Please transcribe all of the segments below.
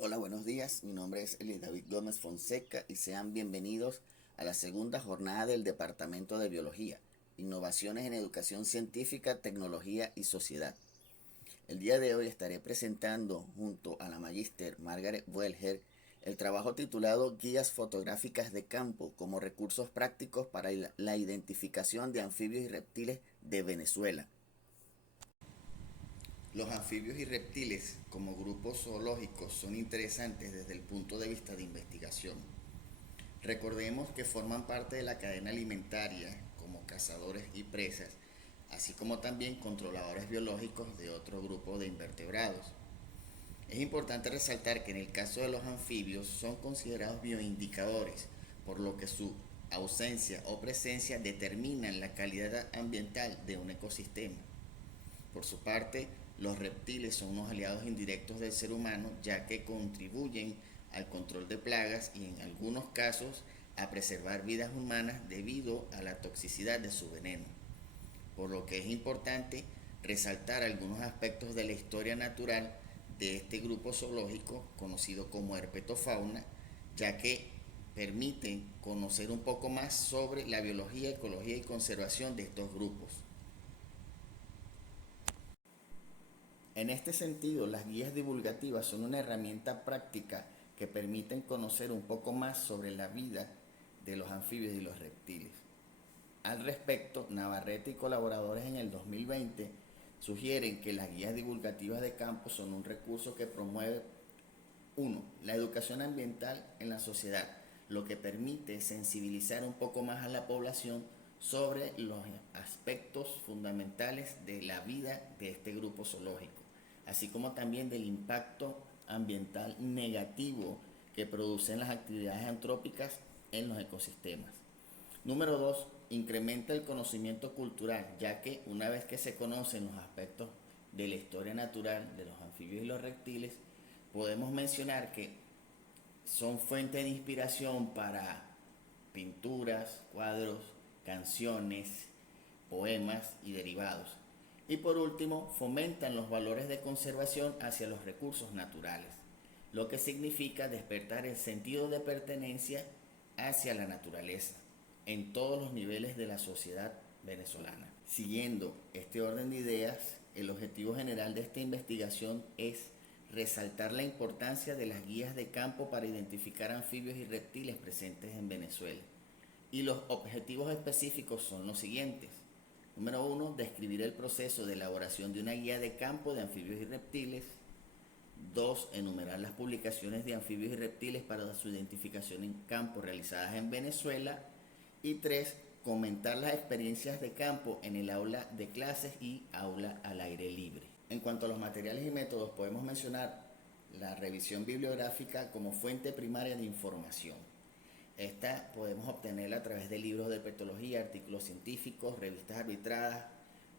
Hola, buenos días. Mi nombre es Eli David Gómez Fonseca y sean bienvenidos a la segunda jornada del Departamento de Biología, Innovaciones en Educación Científica, Tecnología y Sociedad. El día de hoy estaré presentando junto a la magíster Margaret Welher el trabajo titulado Guías fotográficas de campo como recursos prácticos para la identificación de anfibios y reptiles de Venezuela. Los anfibios y reptiles como grupos zoológicos son interesantes desde el punto de vista de investigación. Recordemos que forman parte de la cadena alimentaria como cazadores y presas, así como también controladores biológicos de otro grupo de invertebrados. Es importante resaltar que en el caso de los anfibios son considerados bioindicadores, por lo que su ausencia o presencia determinan la calidad ambiental de un ecosistema. Por su parte, los reptiles son unos aliados indirectos del ser humano, ya que contribuyen al control de plagas y en algunos casos a preservar vidas humanas debido a la toxicidad de su veneno. Por lo que es importante resaltar algunos aspectos de la historia natural de este grupo zoológico conocido como herpetofauna, ya que permiten conocer un poco más sobre la biología, ecología y conservación de estos grupos. En este sentido, las guías divulgativas son una herramienta práctica que permiten conocer un poco más sobre la vida de los anfibios y los reptiles. Al respecto, Navarrete y colaboradores en el 2020 sugieren que las guías divulgativas de campo son un recurso que promueve, uno, la educación ambiental en la sociedad, lo que permite sensibilizar un poco más a la población sobre los aspectos fundamentales de la vida de este grupo zoológico, así como también del impacto ambiental negativo que producen las actividades antrópicas en los ecosistemas. Número 2, incrementa el conocimiento cultural, ya que una vez que se conocen los aspectos de la historia natural de los anfibios y los reptiles, podemos mencionar que son fuente de inspiración para pinturas, cuadros, canciones, poemas y derivados. Y por último, fomentan los valores de conservación hacia los recursos naturales, lo que significa despertar el sentido de pertenencia hacia la naturaleza en todos los niveles de la sociedad venezolana. Siguiendo este orden de ideas, el objetivo general de esta investigación es resaltar la importancia de las guías de campo para identificar anfibios y reptiles presentes en Venezuela. Y los objetivos específicos son los siguientes. Número 1, describir el proceso de elaboración de una guía de campo de anfibios y reptiles. 2, enumerar las publicaciones de anfibios y reptiles para su identificación en campo realizadas en Venezuela. Y 3, comentar las experiencias de campo en el aula de clases y aula al aire libre. En cuanto a los materiales y métodos, podemos mencionar la revisión bibliográfica como fuente primaria de información. Esta podemos obtenerla a través de libros de herpetología, artículos científicos, revistas arbitradas,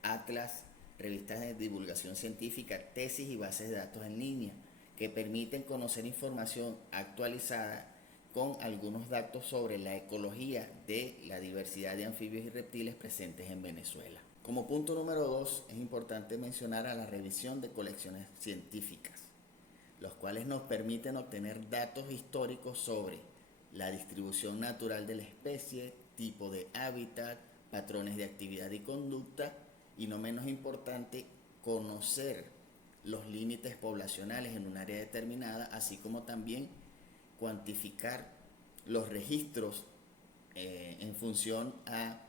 atlas, revistas de divulgación científica, tesis y bases de datos en línea, que permiten conocer información actualizada con algunos datos sobre la ecología de la diversidad de anfibios y reptiles presentes en Venezuela. Como punto número 2, es importante mencionar a la revisión de colecciones científicas, los cuales nos permiten obtener datos históricos sobre la distribución natural de la especie, tipo de hábitat, patrones de actividad y conducta, y no menos importante, conocer los límites poblacionales en un área determinada, así como también cuantificar los registros en función a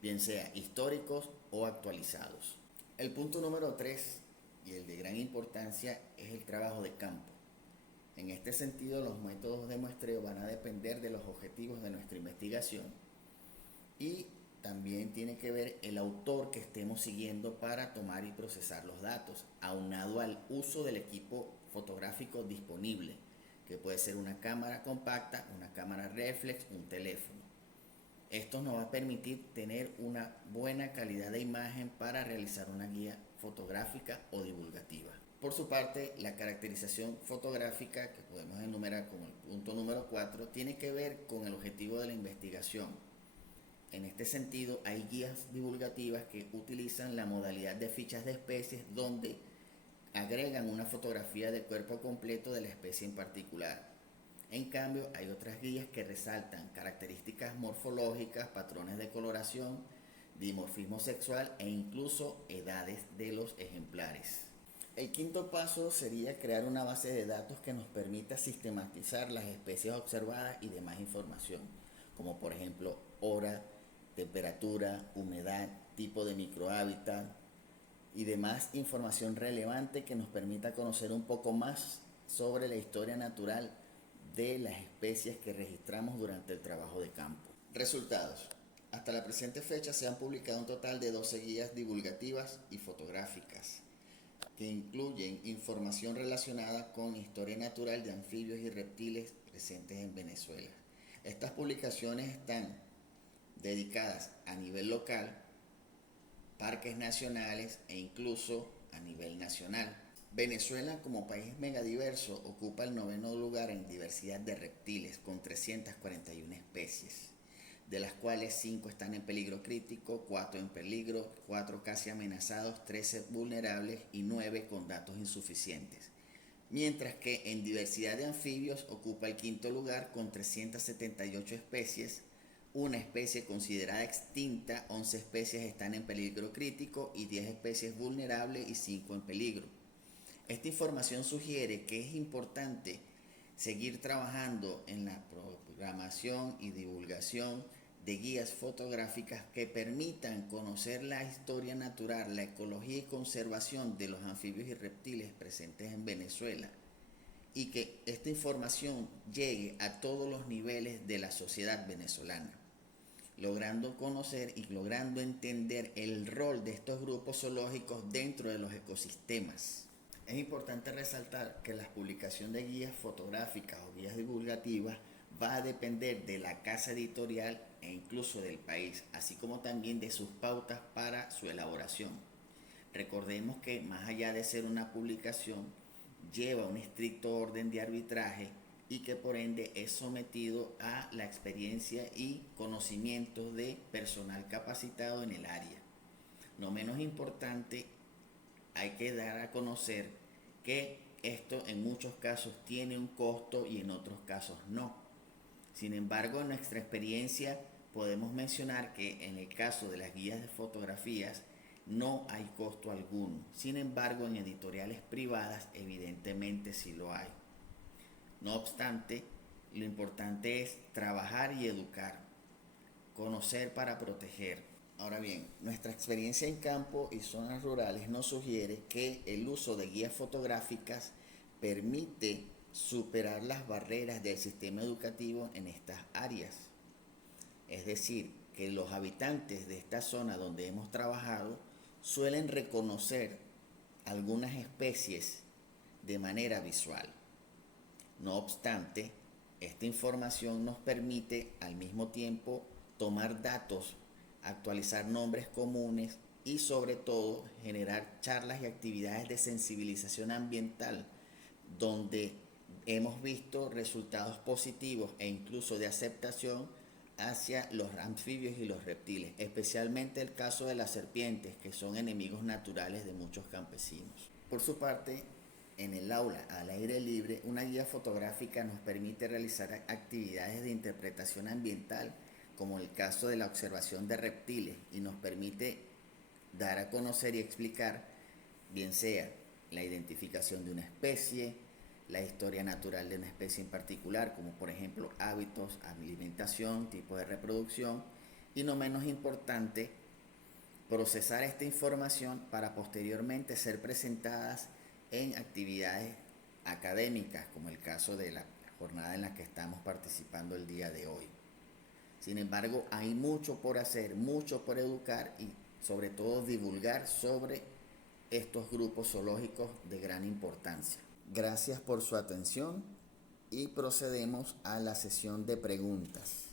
bien sea históricos o actualizados. El punto número 3 y el de gran importancia es el trabajo de campo. En este sentido, los métodos de muestreo van a depender de los objetivos de nuestra investigación y también tiene que ver el autor que estemos siguiendo para tomar y procesar los datos, aunado al uso del equipo fotográfico disponible, que puede ser una cámara compacta, una cámara reflex, un teléfono. Esto nos va a permitir tener una buena calidad de imagen para realizar una guía fotográfica o divulgativa. Por su parte, la caracterización fotográfica, que podemos enumerar como el punto número 4, tiene que ver con el objetivo de la investigación. En este sentido, hay guías divulgativas que utilizan la modalidad de fichas de especies donde agregan una fotografía de cuerpo completo de la especie en particular. En cambio, hay otras guías que resaltan características morfológicas, patrones de coloración, dimorfismo sexual e incluso edades de los ejemplares. El quinto paso sería crear una base de datos que nos permita sistematizar las especies observadas y demás información, como por ejemplo hora, temperatura, humedad, tipo de microhábitat y demás información relevante que nos permita conocer un poco más sobre la historia natural de las especies que registramos durante el trabajo de campo. Resultados. Hasta la presente fecha se han publicado un total de 12 guías divulgativas y fotográficas que incluyen información relacionada con historia natural de anfibios y reptiles presentes en Venezuela. Estas publicaciones están dedicadas a nivel local, parques nacionales e incluso a nivel nacional. Venezuela, como país megadiverso, ocupa el 9º lugar en diversidad de reptiles con 341 especies, de las cuales 5 están en peligro crítico, 4 en peligro, 4 casi amenazados, 13 vulnerables y 9 con datos insuficientes. Mientras que en diversidad de anfibios ocupa el 5º lugar con 378 especies, una especie considerada extinta, 11 especies están en peligro crítico y 10 especies vulnerables y 5 en peligro. Esta información sugiere que es importante seguir trabajando en la programación y divulgación de guías fotográficas que permitan conocer la historia natural, la ecología y conservación de los anfibios y reptiles presentes en Venezuela, y que esta información llegue a todos los niveles de la sociedad venezolana, logrando conocer y logrando entender el rol de estos grupos zoológicos dentro de los ecosistemas. Es importante resaltar que la publicación de guías fotográficas o guías divulgativas va a depender de la casa editorial e incluso del país, así como también de sus pautas para su elaboración. Recordemos que más allá de ser una publicación, lleva un estricto orden de arbitraje y que por ende es sometido a la experiencia y conocimiento de personal capacitado en el área. No menos importante, hay que dar a conocer que esto en muchos casos tiene un costo y en otros casos no. Sin embargo, en nuestra experiencia podemos mencionar que en el caso de las guías de fotografías no hay costo alguno. Sin embargo, en editoriales privadas evidentemente sí lo hay. No obstante, lo importante es trabajar y educar, conocer para proteger. Ahora bien, nuestra experiencia en campo y zonas rurales nos sugiere que el uso de guías fotográficas permite superar las barreras del sistema educativo en estas áreas. Es decir, que los habitantes de esta zona donde hemos trabajado suelen reconocer algunas especies de manera visual. No obstante, esta información nos permite al mismo tiempo tomar datos, actualizar nombres comunes y sobre todo generar charlas y actividades de sensibilización ambiental donde hemos visto resultados positivos e incluso de aceptación hacia los anfibios y los reptiles, especialmente el caso de las serpientes, que son enemigos naturales de muchos campesinos. Por su parte, en el aula al aire libre, una guía fotográfica nos permite realizar actividades de interpretación ambiental, como el caso de la observación de reptiles, y nos permite dar a conocer y explicar, bien sea la identificación de una especie, la historia natural de una especie en particular, como por ejemplo hábitos, alimentación, tipo de reproducción, y no menos importante, procesar esta información para posteriormente ser presentadas en actividades académicas, como el caso de la jornada en la que estamos participando el día de hoy. Sin embargo, hay mucho por hacer, mucho por educar y sobre todo divulgar sobre estos grupos zoológicos de gran importancia. Gracias por su atención y procedemos a la sesión de preguntas.